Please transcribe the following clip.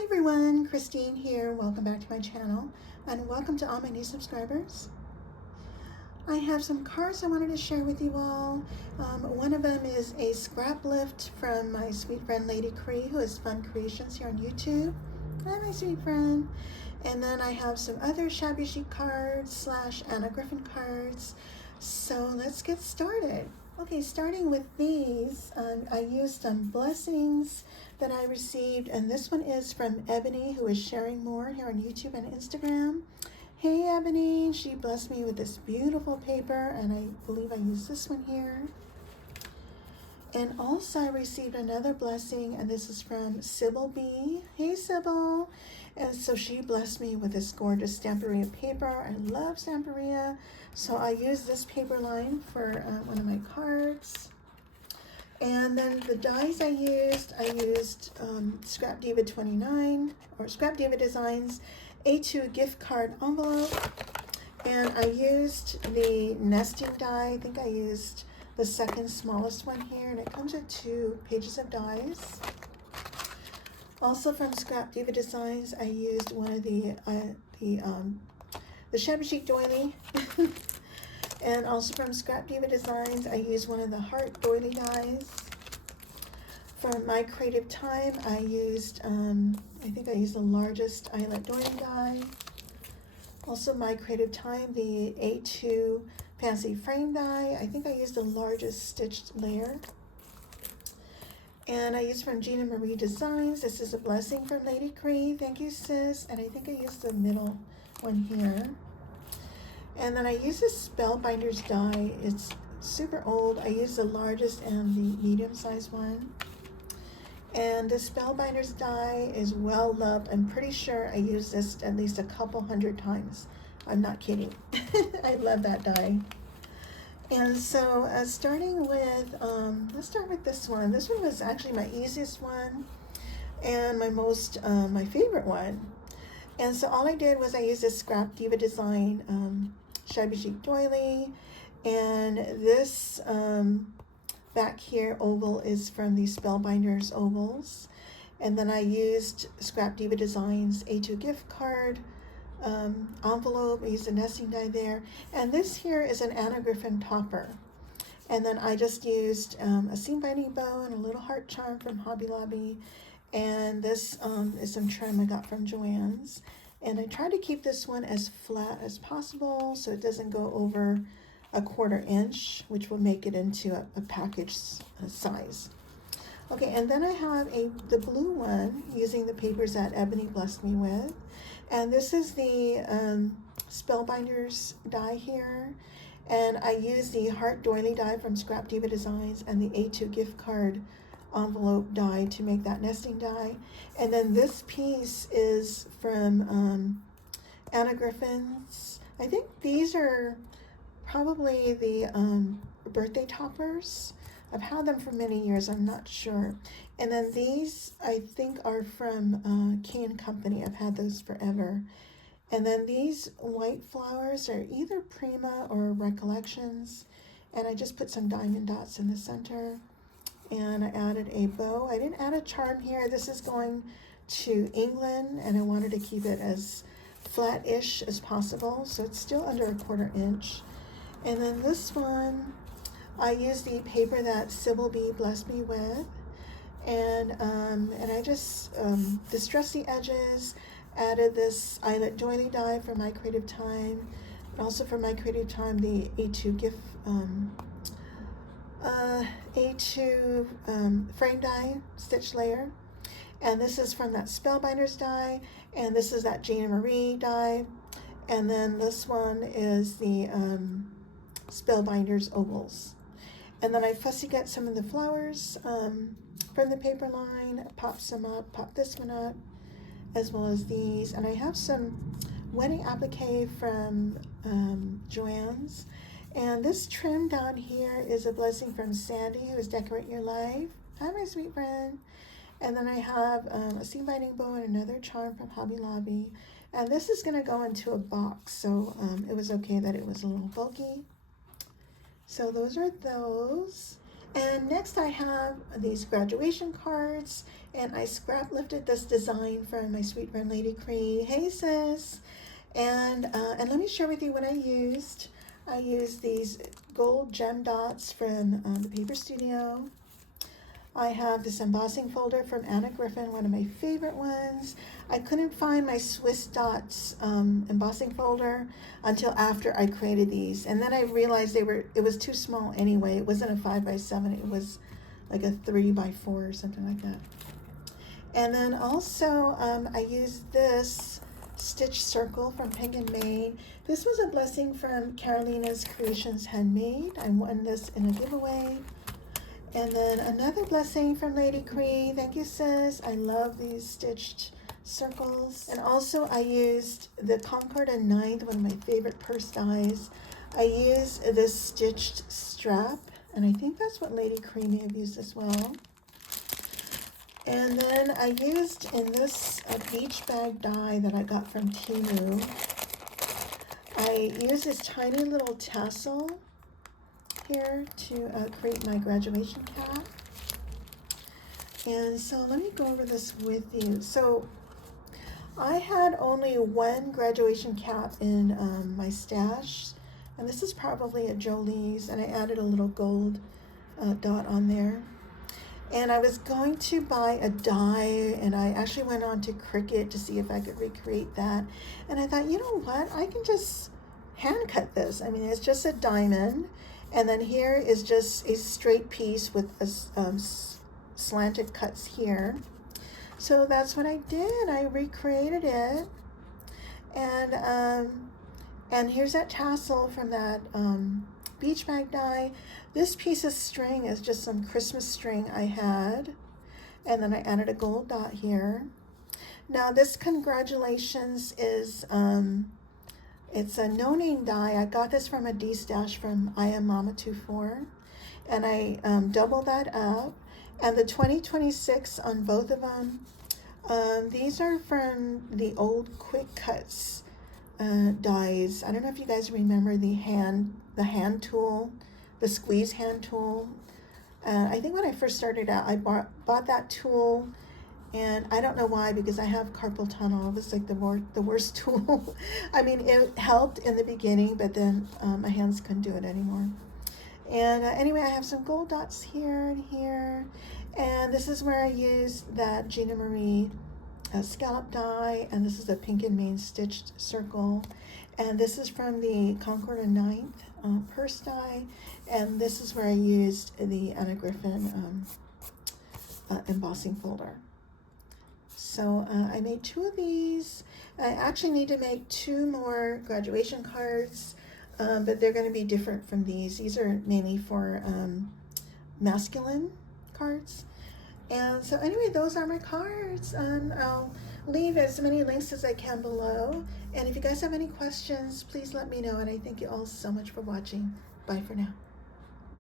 Hi everyone, Christine here. Welcome back to my channel and welcome to all my new subscribers. I have some cards I wanted to share with you all. One of them is a scrap lift from my sweet friend Lady Kre, who has Fun Creations here on YouTube. Hi my sweet friend. And then I have some other Shabby Chic cards slash Anna Griffin cards. So let's get started. Okay, starting with these, I used some blessings that I received, and this one is from Ebony, who is sharing more here on YouTube and Instagram. Hey Ebony, she blessed me with this beautiful paper, and I believe I used this one here. And also I received another blessing, and this is from Sybil B. Hey Sybil. And so she blessed me with this gorgeous Stamperia paper. I love Stamperia. So I used this paper line for one of my cards. And then the dies I used Scrap Diva 29, or Scrap Diva Designs A2 gift card envelope. And I used the nesting die. I think I used the second smallest one here, and it comes with 2 pages of dies. Also from Scrap Diva Designs, I used one of the Shabby Chic Doily. And also from Scrap Diva Designs, I used one of the Heart Doily dies. For my creative time, I used, I think I used the largest Eyelet Doily Die. Also my creative time, the A2 Fancy Frame die. I think I used the largest stitched layer. And I used from Gina Marie Designs. This is a blessing from Lady Kre. Thank you, sis. And I think I used the middle one here. And then I used this Spellbinders die. It's super old. I used the largest and the medium-sized one. And this Spellbinders die is well loved. I'm pretty sure I used this at least a couple hundred times. I'm not kidding. I love that die. And so starting with, let's start with this one. This one was actually my easiest one and my favorite one. And so all I did was I used this Scrap Diva Design Shabby Chic Doily. And this back here oval is from the Spellbinders ovals. And then I used Scrap Diva Designs A2 gift card envelope. I used a nesting die there. And this here is an Anna Griffin topper. And then I just used a seam binding bow and a little heart charm from Hobby Lobby. And this is some trim I got from Joann's. And I tried to keep this one as flat as possible so it doesn't go over a 1/4 inch, which will make it into a package size. Okay, and then I have the blue one using the papers that Ebony blessed me with. And this is the Spellbinders die here. And I used the Heart Doily die from Scrap Diva Designs and the A2 gift card envelope die to make that nesting die. And then this piece is from Anna Griffin's. I think these are probably the birthday toppers. I've had them for many years, I'm not sure. And then these, I think, are from Key & Company. I've had those forever. And then these white flowers are either Prima or Recollections. And I just put some diamond dots in the center. And I added a bow. I didn't add a charm here. This is going to England, and I wanted to keep it as flat-ish as possible. So it's still under a 1/4 inch. And then this one, I used the paper that Sybil B blessed me with, and I just distressed the edges, added this Eyelet Doily die for my creative time, and also for my creative time the A2 gift A2 frame die stitch layer, and this is from that Spellbinders die, and this is that Gina Marie die, and then this one is the Spellbinders ovals. And then I fussy cut some of the flowers from the paper line, pop some up, pop this one up, as well as these. And I have some wedding applique from Joann's. And this trim down here is a blessing from Sandy, who is Decorate Your Life. Hi, my sweet friend. And then I have a seam binding bow and another charm from Hobby Lobby. And this is going to go into a box, so it was okay that it was a little bulky. So those are those. And next I have these graduation cards, And I scrap lifted this design from my sweet friend Lady Kre. Hey sis! And let me share with you what I used. I used these gold gem dots from the Paper Studio. I have this embossing folder from Anna Griffin, one of my favorite ones. I couldn't find my Swiss dots embossing folder until after I created these. And then I realized it was too small anyway. It wasn't a 5x7, it was like a 3x4 or something like that. And then also I used this stitch circle from Pink and Maine. This was a blessing from Carolina's Creations Handmade. I won this in a giveaway. And then another blessing from Lady Kre. Thank you, sis. I love these stitched circles. And also I used the Concord and Ninth, one of my favorite purse dies. I used this stitched strap, and I think that's what Lady Kre may have used as well. And then I used in this beach bag die that I got from Temu. I used this tiny little tassel here to create my graduation cap. And so let me go over this with you. So I had only one graduation cap in my stash, and this is probably a Jolie's, and I added a little gold dot on there. And I was going to buy a die, and I actually went on to Cricut to see if I could recreate that. And I thought, you know what, I can just hand cut this. I mean, it's just a diamond. And then here is just a straight piece with a, slanted cuts here. So that's what I did. I recreated it. And here's that tassel from that beach bag die. This piece of string is just some Christmas string I had. And then I added a gold dot here. Now this congratulations is it's a no-name die. I got this from a D-stash from I Am Mama 24, and I doubled that up. And the 2026 on both of them, these are from the old Quick Cuts dies. I don't know if you guys remember the hand tool, the squeeze hand tool. I think when I first started out, I bought that tool. And I don't know why, because I have carpal tunnel. It was like the worst tool. I mean, it helped in the beginning, but then my hands couldn't do it anymore. And anyway, I have some gold dots here and here. And this is where I used that Gina Marie scallop die. And this is a Pink and Maine stitched circle. And this is from the Concord and Ninth purse die. And this is where I used the Anna Griffin embossing folder. So I made 2 of these. I actually need to make 2 more graduation cards, but they're going to be different from these. These are mainly for masculine cards. And so anyway, those are my cards. I'll leave as many links as I can below. And if you guys have any questions, please let me know. And I thank you all so much for watching. Bye for now.